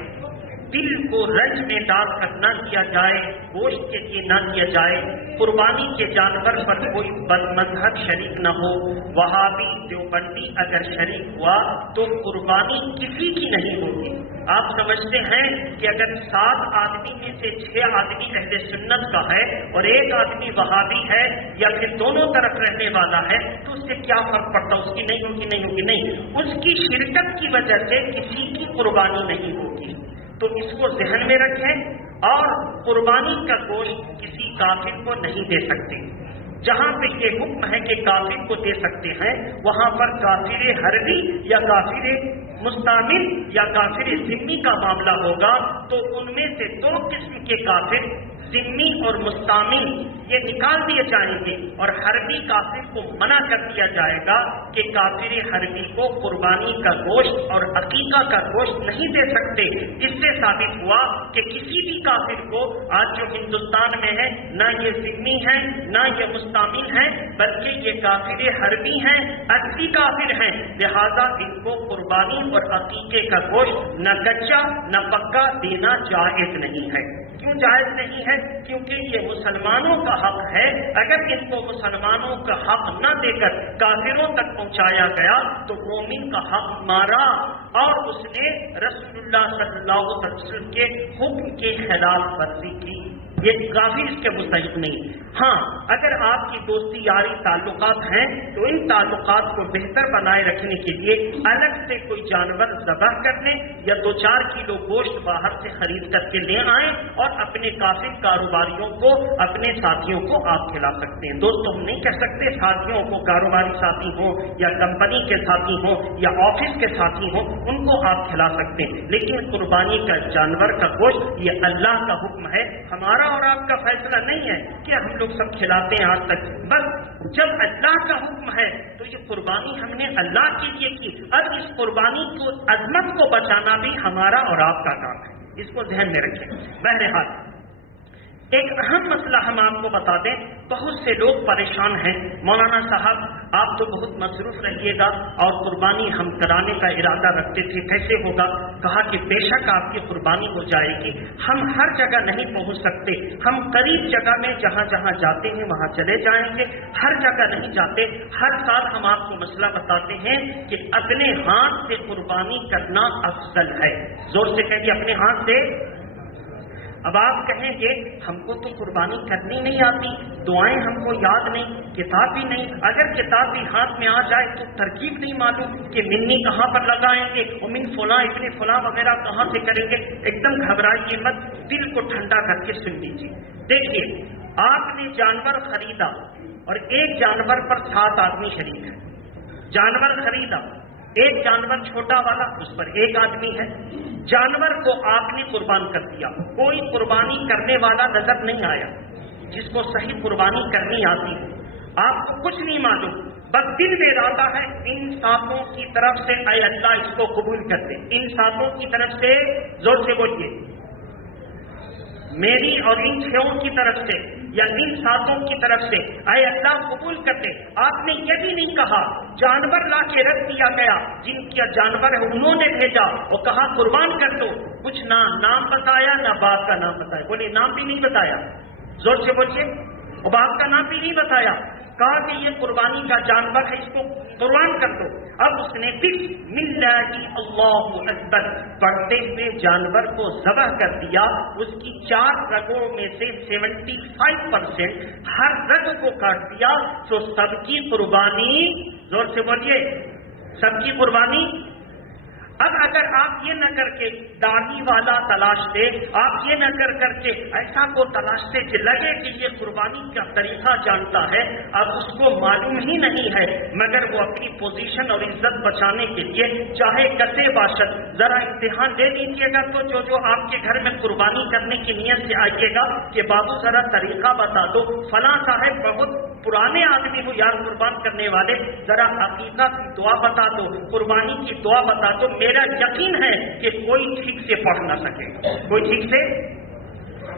دل کو رنج میں ڈال کر نہ کیا جائے، گوشت کے لیے نہ کیا جائے۔ قربانی کے جانور پر کوئی بد مذہب شریک نہ ہو، وہابی دیوبندی اگر شریک ہوا تو قربانی کسی کی نہیں ہوگی۔ آپ سمجھتے ہیں کہ اگر 7 آدمی میں سے 6 آدمی اہل سنت کا ہے اور 1 آدمی وہابی ہے یا پھر دونوں طرف رہنے والا ہے تو اس سے کیا فرق پڑتا؟ اس کی نہیں ہوگی، نہیں ہوگی، نہیں، اس کی شرکت کی وجہ سے کسی کی قربانی نہیں ہوگی۔ تو اس کو ذہن میں رکھیں، اور قربانی کا گوشت کسی کافر کو نہیں دے سکتے۔ جہاں پہ یہ حکم ہے کہ کافر کو دے سکتے ہیں، وہاں پر کافر حربی یا کافر مستعمل یا کافر ذمہ کا معاملہ ہوگا، تو ان میں سے 2 قسم کے کافر ذمی اور مستعمل یہ نکال دیے جائیں گے، اور حربی کافر کو منع کر دیا جائے گا کہ کافر حربی کو قربانی کا گوشت اور عقیقہ کا گوشت نہیں دے سکتے۔ اس سے ثابت ہوا کہ کسی بھی کافر کو آج جو ہندوستان میں ہے، نہ یہ ذمی ہے نہ یہ مستعمل ہے، بلکہ یہ کافر حربی ہیں، اصلی کافر ہیں، لہذا ان کو قربانی اور عقیقے کا گوشت نہ کچا نہ پکا دینا جائز نہیں ہے۔ کیوں جائز نہیں ہے؟ کیونکہ یہ مسلمانوں کا حق ہے۔ اگر ان کو مسلمانوں کا حق نہ دے کر کافروں تک پہنچایا گیا تو مومن کا حق مارا اور اس نے رسول اللہ صلی اللہ علیہ وسلم کے حکم کے خلاف ورزی کی، یہ کافی اس کے مستحق نہیں۔ ہاں، اگر آپ کی دوستی یاری تعلقات ہیں تو ان تعلقات کو بہتر بنائے رکھنے کے لیے الگ سے کوئی جانور ذبح کرنے یا 2-4 کلو گوشت باہر سے خرید کر کے لے آئیں اور اپنے کافر کاروباریوں کو، اپنے ساتھیوں کو آپ کھلا سکتے ہیں۔ دوستوں، ہم نہیں کہہ سکتے ساتھیوں کو، کاروباری ساتھی ہوں یا کمپنی کے ساتھی ہوں یا آفس کے ساتھی ہوں، ان کو آپ کھلا سکتے ہیں، لیکن قربانی کا جانور کا گوشت یہ اللہ کا حکم ہے، ہمارا اور آپ کا فیصلہ نہیں ہے کہ ہم لوگ سب کھلاتے ہیں آج تک۔ بس جب اللہ کا حکم ہے تو یہ قربانی ہم نے اللہ کے لیے کی، اب اس قربانی کو، عظمت کو بچانا بھی ہمارا اور آپ کا کام ہے، اس کو ذہن میں رکھیں۔ بہرحال ایک اہم مسئلہ ہم آپ کو بتا دیں، بہت سے لوگ پریشان ہیں، مولانا صاحب آپ تو بہت مصروف رہیے گا اور قربانی ہم کرانے کا ارادہ رکھتے تھے، کیسے ہوگا؟ کہا کہ بے شک آپ کی قربانی ہو جائے گی، ہم ہر جگہ نہیں پہنچ سکتے، ہم قریب جگہ میں جہاں جہاں جاتے ہیں وہاں چلے جائیں گے، ہر جگہ نہیں جاتے۔ ہر سال ہم آپ کو مسئلہ بتاتے ہیں کہ اپنے ہاتھ سے قربانی کرنا افضل ہے۔ زور سے کہیے، اپنے ہاتھ سے۔ اب آپ کہیں گے ہم کو تو قربانی کرنی نہیں آتی، دعائیں ہم کو یاد نہیں، کتاب بھی نہیں، اگر کتاب بھی ہاتھ میں آ جائے تو ترکیب نہیں معلوم کہ منی کہاں پر لگائیں گے، امین فلاں ابن فلاں وغیرہ کہاں سے کریں گے۔ ایک دم گھبرائیے مت، دل کو ٹھنڈا کر کے سن لیجیے۔ دیکھیے، آپ نے جانور خریدا اور ایک جانور پر 7 آدمی شریک ہیں۔ جانور خریدا، ایک جانور چھوٹا والا، اس پر ایک آدمی ہے، جانور کو آپ نے قربان کر دیا، کوئی قربانی کرنے والا نظر نہیں آیا جس کو صحیح قربانی کرنی آتی ہے، آپ کو کچھ نہیں معلوم، بس دل میں ارادہ ہے ان 7 کی طرف سے اے اللہ اس کو قبول کر دے، ان 7 کی طرف سے، زور سے بولیے، میری اور ان 6 کی طرف سے یا ان 7 کی طرف سے اے اللہ قبول کر دے۔ آپ نے یہ بھی نہیں کہا، جانور لا کے رکھ دیا گیا، جن کا جانور ہے انہوں نے بھیجا اور کہا قربان کر دو، کچھ نہ نام بتایا نہ باپ کا نام بتایا، بولے نام بھی نہیں بتایا، زور سے بولیے، اور باپ کا نام بھی نہیں بتایا، کہا کہ یہ قربانی کا جانور ہے، اس کو قربان کر دو۔ اب اس نے بسم اللہ اللہ اکبر پڑھتے ہوئے جانور کو ذبح کر دیا، اس کی 4 رگوں میں سے 75% ہر رگ کو کاٹ دیا، تو سب کی قربانی، زور سے بولیے، سب کی قربانی۔ اب اگر آپ یہ نہ کر کے داڑھی والا تلاش دے، آپ یہ نہ کر کے ایسا کو تلاش دے کہ لگے کہ یہ قربانی کا طریقہ جانتا ہے، اب اس کو معلوم ہی نہیں ہے، مگر وہ اپنی پوزیشن اور عزت بچانے کے لیے چاہے کسے باشد، ذرا امتحان دے دیجیے گا تو جو آپ کے گھر میں قربانی کرنے کی نیت سے آئیے گا کہ بابو ذرا طریقہ بتا دو، فلاں صاحب بہت پرانے آدمی ہو یار قربان کرنے والے، ذرا عقیقہ کی دعا بتا دو، قربانی کی دعا بتا دو، میرا یقین ہے کہ کوئی ٹھیک سے پڑھ نہ سکے گا، کوئی ٹھیک سے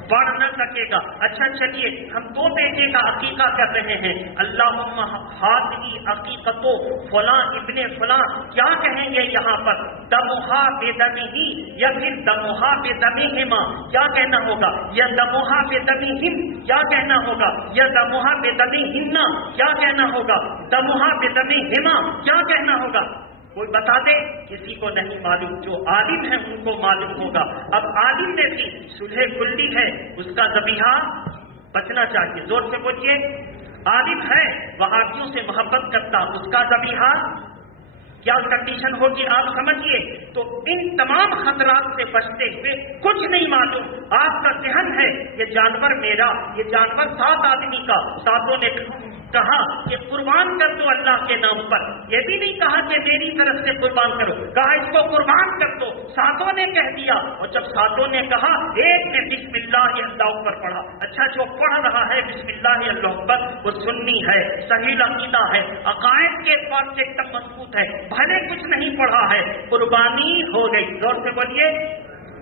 پڑھ نہ سکے گا۔ اچھا چلیے، ہم 2 بیٹے کا عقیقہ کر رہے ہیں، اللہم ہذہ عقیقتو فلاں ابن فلاں، کیا کہیں گے یہاں پر؟ دمہا بدمہ یا پھر دمہا بدمہما، کیا کہنا ہوگا؟ یا دمہا بدمہم، کیا کہنا ہوگا؟ یا دمہا بدمہن، کیا کہنا ہوگا؟ دمہا بدمہما، کیا کہنا ہوگا؟ کوئی بتا دے، کسی کو نہیں معلوم، جو عالم ہے ان کو معلوم ہوگا۔ اب عالم نے بھی صلح کلی ہے، اس کا ذبیحہ بچنا چاہیے، زور سے بولیے، عالم ہے وہابیوں سے محبت کرتا، اس کا ذبیحہ کیا کنڈیشن ہوگی آپ سمجھیے۔ تو ان تمام خطرات سے بچتے ہوئے کچھ نہیں معلوم، آپ کا ذہن ہے یہ جانور میرا، یہ جانور 7 آدمی کا، 7 نے کہا کہ قربان کر دو اللہ کے نام پر، یہ بھی نہیں کہا کہ میری طرف سے قربان کرو، کہا اس کو قربان کر دو۔ ساتوں نے کہہ دیا، اور جب ساتوں نے کہا ایک نے بسم اللہ اللہ اکبر پڑھا۔ اچھا، جو پڑھ رہا ہے بسم اللہ اللہ اکبر وہ سنی ہے، صحیح عقیدہ ہے، عقائد کے اعتبار سے ایک دم مضبوط ہے، بھلے کچھ نہیں پڑھا ہے، قربانی ہو گئی۔ زور سے بولیے۔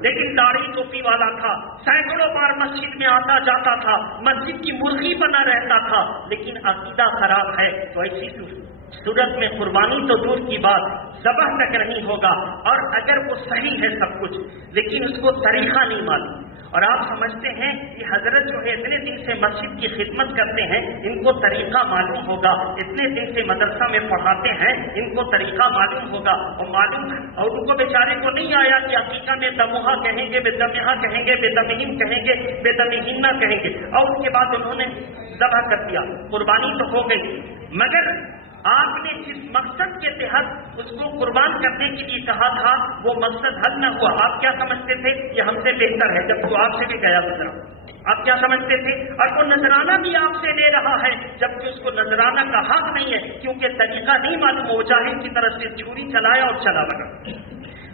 لیکن داڑھی ٹوپی والا تھا، سینکڑوں بار مسجد میں آتا جاتا تھا، مسجد کی مرغی بنا رہتا تھا، لیکن عقیدہ خراب ہے، تو ایسی صورت میں قربانی تو دور کی بات، ذبح تک نہیں ہوگا۔ اور اگر وہ صحیح ہے سب کچھ، لیکن اس کو طریقہ نہیں معلوم، اور آپ سمجھتے ہیں کہ حضرت جو ہے اتنے دن سے مسجد کی خدمت کرتے ہیں، ان کو طریقہ معلوم ہوگا، اتنے دن سے مدرسہ میں پڑھاتے ہیں، ان کو طریقہ معلوم ہوگا، اور معلوم ہے، اور ان کو بیچارے کو نہیں آیا کہ عقیقہ میں دموہا کہیں گے، بے دمہا کہیں گے، بے دمہین کہیں گے، بے دمہین نہ کہیں گے، اور اس کے بعد انہوں نے ذبح کر دیا۔ قربانی تو ہو گئی، مگر آپ نے جس مقصد کے تحت اس کو قربان کرنے کے لیے کہا تھا وہ مقصد حل نہ ہوا۔ آپ کیا سمجھتے تھے؟ یہ ہم سے بہتر ہے، جب تو آپ سے بھی گیا گزرا۔ آپ کیا سمجھتے تھے؟ اور وہ نذرانہ بھی آپ سے لے رہا ہے، جبکہ اس کو نذرانہ کا حق نہیں ہے، کیونکہ طریقہ نہیں معلوم، وہ مجاہد کی طرف سے چھری چلایا اور چلا بنا،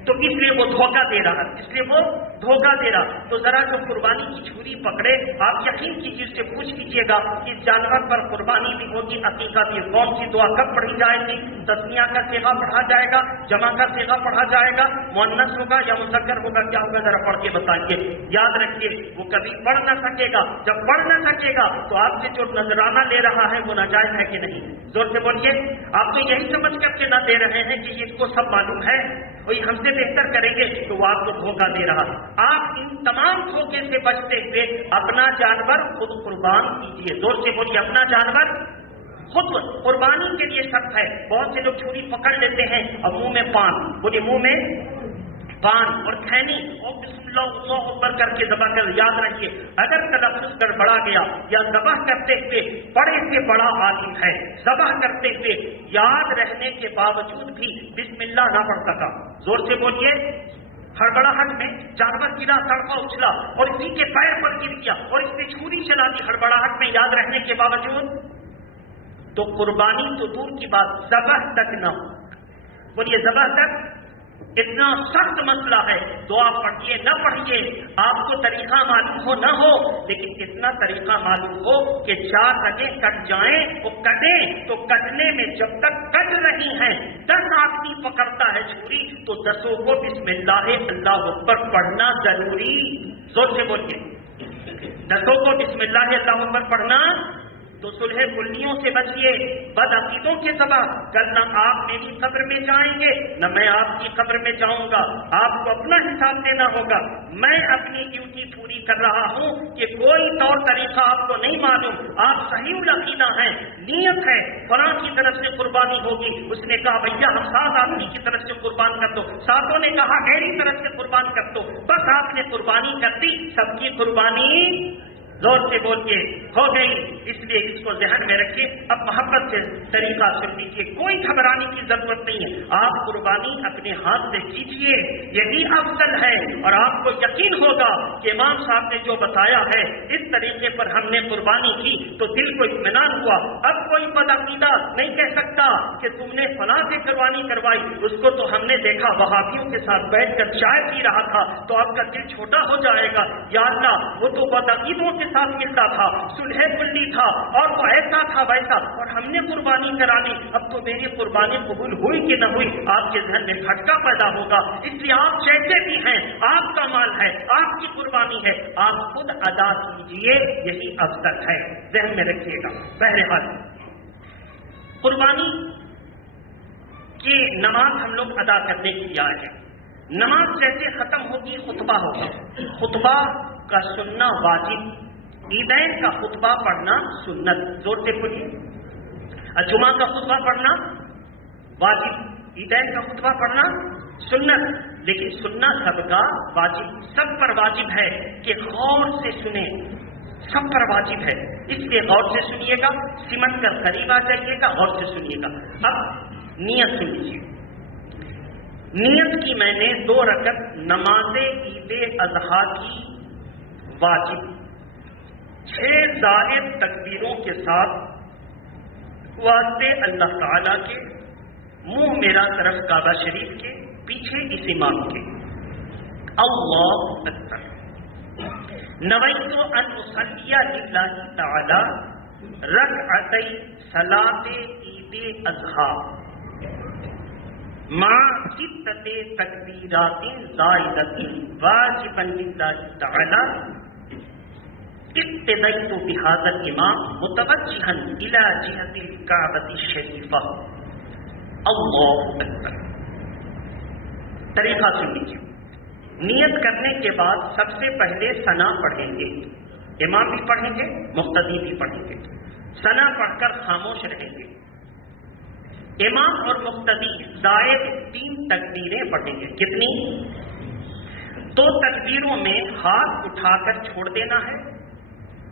تو اس لیے وہ دھوکہ دے رہا، تو ذرا جو قربانی کی چھری پکڑے، آپ یقین کیجیے، اس سے پوچھ لیجیے گا کہ جانور پر قربانی بھی ہوگی، عقیقہ بھی، کون سی دعا کب پڑھی جائے گی، تسمیہ کا صیغہ پڑھا جائے گا، جمع کا صیغہ پڑھا جائے گا، مؤنث ہوگا یا مذکر ہوگا، کیا ہوگا ذرا پڑھ کے بتائیے۔ یاد رکھیے، وہ کبھی پڑھ نہ سکے گا، جب پڑھ نہ سکے گا تو آپ سے جو نذرانہ لے رہا ہے وہ ناجائز ہے کہ نہیں؟ زور سے بولیے۔ آپ تو یہی سمجھ کر کے نہ دے رہے ہیں کہ اس کو سب معلوم ہے، وہی ہم سے بہتر کریں گے، تو وہ آپ کو دھوکہ دے رہا۔ آپ ان تمام دھوکے سے بچتے ہوئے اپنا جانور خود قربان کیجیے۔ زور سے بولیے، اپنا جانور خود قربانی کے لیے شرط ہے۔ بہت سے لوگ چھری پکڑ لیتے ہیں اور منہ میں پان، بولیے منہ میں پان اور کھینی اور بسم اللہ اکبر کر کے ذبح کر۔ یاد رکھیے، اگر تلفظ گڑبڑا گیا یا ذبح کرتے ہوئے بڑے سے بڑا عالم ہے، ذبح کرتے ہوئے یاد رہنے کے باوجود بھی بسم اللہ نہ پڑھ سکا، زور سے بولیے، ہڑبڑاہٹ میں جانور گرا، تڑپا اچھلا اور اسی کے پیر پر گر گیا اور اس نے چھری چلا دی ہڑبڑاہٹ میں یاد رہنے کے باوجود، تو قربانی تو دور کی بات، ذبح تک نہ ہو۔ بولیے ذبح تک اتنا سخت مسئلہ ہے، دعا پڑھیے نہ پڑھیے، آپ کو طریقہ معلوم ہو نہ ہو، لیکن اتنا طریقہ معلوم ہو کہ 4 سگے کٹ جائیں، وہ کٹیں تو کٹنے میں جب تک کٹ رہی ہیں 10 آدمی پکڑتا ہے چھری تو 10 کو بسم اللہ اللہ اکبر پڑھنا ضروری۔ زور سے بولیے، 10 کو بسم اللہ اللہ اکبر پڑھنا، تو صلح کلیوں سے بچیے، بد عقیدوں کے سبب کل نہ آپ میری قبر میں جائیں گے نہ میں آپ کی قبر میں جاؤں گا، آپ کو اپنا حساب دینا ہوگا۔ میں اپنی ڈیوٹی پوری کر رہا ہوں کہ کوئی طور طریقہ آپ کو نہیں معلوم، آپ صحیح العقیدہ ہیں، نیت ہے فلاں کی طرف سے قربانی ہوگی، اس نے کہا بھیا ہم 7 آدمی کی طرف سے قربان کر دو، ساتوں نے کہا میری طرف سے قربان کر دو، بس آپ نے قربانی کر دی، سب کی قربانی زور سے بولیے ہو گئی۔ اس لیے اس کو ذہن میں رکھیے، اب محبت سے طریقہ سن لیجیے، کوئی گھبرانے کی ضرورت نہیں ہے، آپ قربانی اپنے ہاتھ سے کیجیے، یہی افضل ہے، اور آپ کو یقین ہوگا کہ امام صاحب نے جو بتایا ہے اس طریقے پر ہم نے قربانی کی تو دل کو اطمینان ہوا۔ اب کوئی بدعقیدہ نہیں کہہ سکتا کہ تم نے فلاں سے قربانی کروائی، اس کو تو ہم نے دیکھا وہابیوں کے ساتھ بیٹھ کر چائے پی رہا تھا، تو آپ کا دل چھوٹا ہو جائے گا، یا اللہ وہ تو بدعقیدوں کے ساتھ ملتا تھا، صلح کلی تھا اور وہ ایسا تھا ویسا، اور ہم نے قربانی کرا لی، اب تو میری قربانی قبول ہوئی کہ نہ ہوئی، آپ کے ذہن میں کھٹکا پیدا ہوگا۔ اس لیے آپ جیسے بھی ہیں، آپ کا مال ہے، آپ کی قربانی ہے، آپ خود ادا کیجیے، یہی افضل ہے، ذہن میں رکھیے گا۔ بہرحال قربانی کی نماز ہم لوگ ادا کرنے کے لیے آئے ہیں، نماز جیسے ختم ہوگی خطبہ ہوگا، خطبہ کا سننا واجب، عیدین کا خطبہ پڑھنا سنت، زور سے بولیے، جمعہ کا خطبہ پڑھنا واجب، عیدین کا خطبہ پڑھنا سنت، لیکن سننا سب کا واجب، سب پر واجب ہے کہ غور سے سنیں، سب پر واجب ہے، اس لیے غور سے سنیے گا، سمٹ کر قریب آ جائیے گا، غور سے سنیے گا۔ اب نیت سن لیجیے، نیت کی میں نے 2 رکعت نماز عید اضحیٰ کی واجب 6 زائد تکبیروں کے ساتھ واسطے اللہ تعالیٰ کے، منہ میرا طرف کعبہ شریف کے، پیچھے اس امام کے۔ اللہ اکبر۔ نویت ان اصلی للہ تعالی رکعتي صلاۃ عید الاضحیٰ مع 6 تکبیرات زائدۃ واجبا للہ تعالی اقتدیت بهذا الامام متوجها الى جهة الكعبة الشریفہ۔ اللہ اکبر۔ طریقہ سن لیجیے۔ نیت کرنے کے بعد سب سے پہلے ثنا پڑھیں گے، امام بھی پڑھیں گے، مقتدی بھی پڑھیں گے۔ ثنا پڑھ کر خاموش رہیں گے۔ امام اور مقتدی زائد 3 تکبیریں پڑھیں گے۔ کتنی؟ 2 تکبیروں میں ہاتھ اٹھا کر چھوڑ دینا ہے،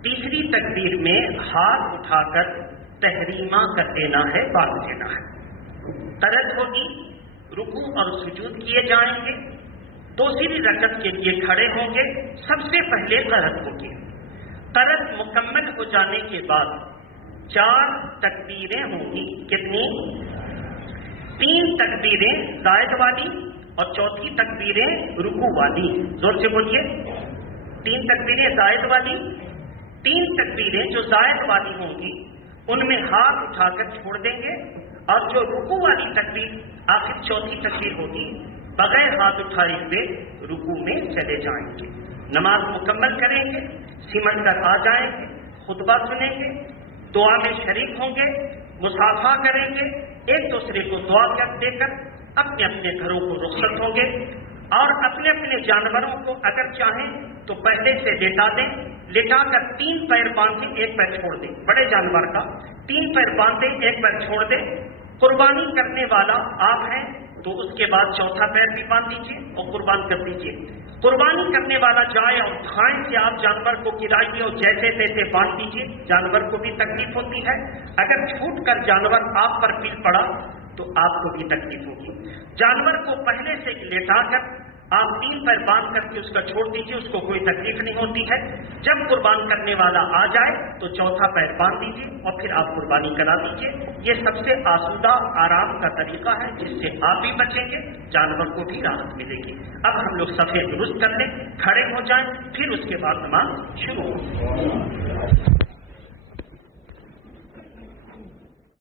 تیسری تکبیر میں ہاتھ اٹھا کر تحریمہ کر دینا ہے، باندھ دینا ہے۔ قرأت ہوگی، رکوع اور سجود کیے جائیں گے، دوسری رکعت کے لیے کھڑے ہوں گے۔ سب سے پہلے قرأت ہوگی۔ قرأت مکمل ہو جانے کے بعد 4 تکبیریں ہوں گی۔ کتنی؟ 3 تکبیریں زائد والی اور چوتھی تکبیریں رکوع والی۔ زور سے بولیے۔ 3 تکبیریں زائد والی، 3 تکبیریں جو زائد والی ہوں گی ان میں ہاتھ اٹھا کر چھوڑ دیں گے، اور جو رکوع والی تکبیر آخر چوتھی تکبیر ہوگی بغیر ہاتھ اٹھائے ہوئے رکوع میں چلے جائیں گے۔ نماز مکمل کریں گے، سمٹ کر آ جائیں گے، خطبہ سنیں گے، دعا میں شریک ہوں گے، مصافحہ کریں گے، ایک دوسرے کو دعا دے کر اپنے اپنے گھروں کو رخصت ہوں گے، اور اپنے اپنے جانوروں کو اگر چاہیں تو پہلے سے لیٹا دیں، لٹا کر 3 پیر باندھیں، 1 پیر چھوڑ دیں۔ بڑے جانور کا 3 پیر باندھیں، 1 پیر چھوڑ دیں۔ قربانی کرنے والا آپ ہیں تو اس کے بعد چوتھا پیر بھی باندھ دیجیے اور قربان کر دیجیے۔ قربانی کرنے والا جائے اور دھائیں سے آپ جانور کو گرائیے اور جیسے تیسے باندھ دیجیے، جانور کو بھی تکلیف ہوتی ہے۔ اگر چھوٹ کر جانور آپ پر پل پڑا تو آپ کو بھی تکلیف ہوگی۔ جانور کو پہلے سے لیٹا کر آپ 3 پیر باندھ کر کے اس کا چھوڑ دیجیے، اس کو کوئی تکلیف نہیں ہوتی ہے۔ جب قربان کرنے والا آ جائے تو چوتھا پیر باندھ دیجیے اور پھر آپ قربانی کرا دیجیے۔ یہ سب سے آسودہ آرام کا طریقہ ہے جس سے آپ بھی بچیں گے، جانور کو بھی راحت ملے گی۔ اب ہم لوگ صفیں درست کر لیں، کھڑے ہو جائیں، پھر اس کے بعد نماز شروع ہو۔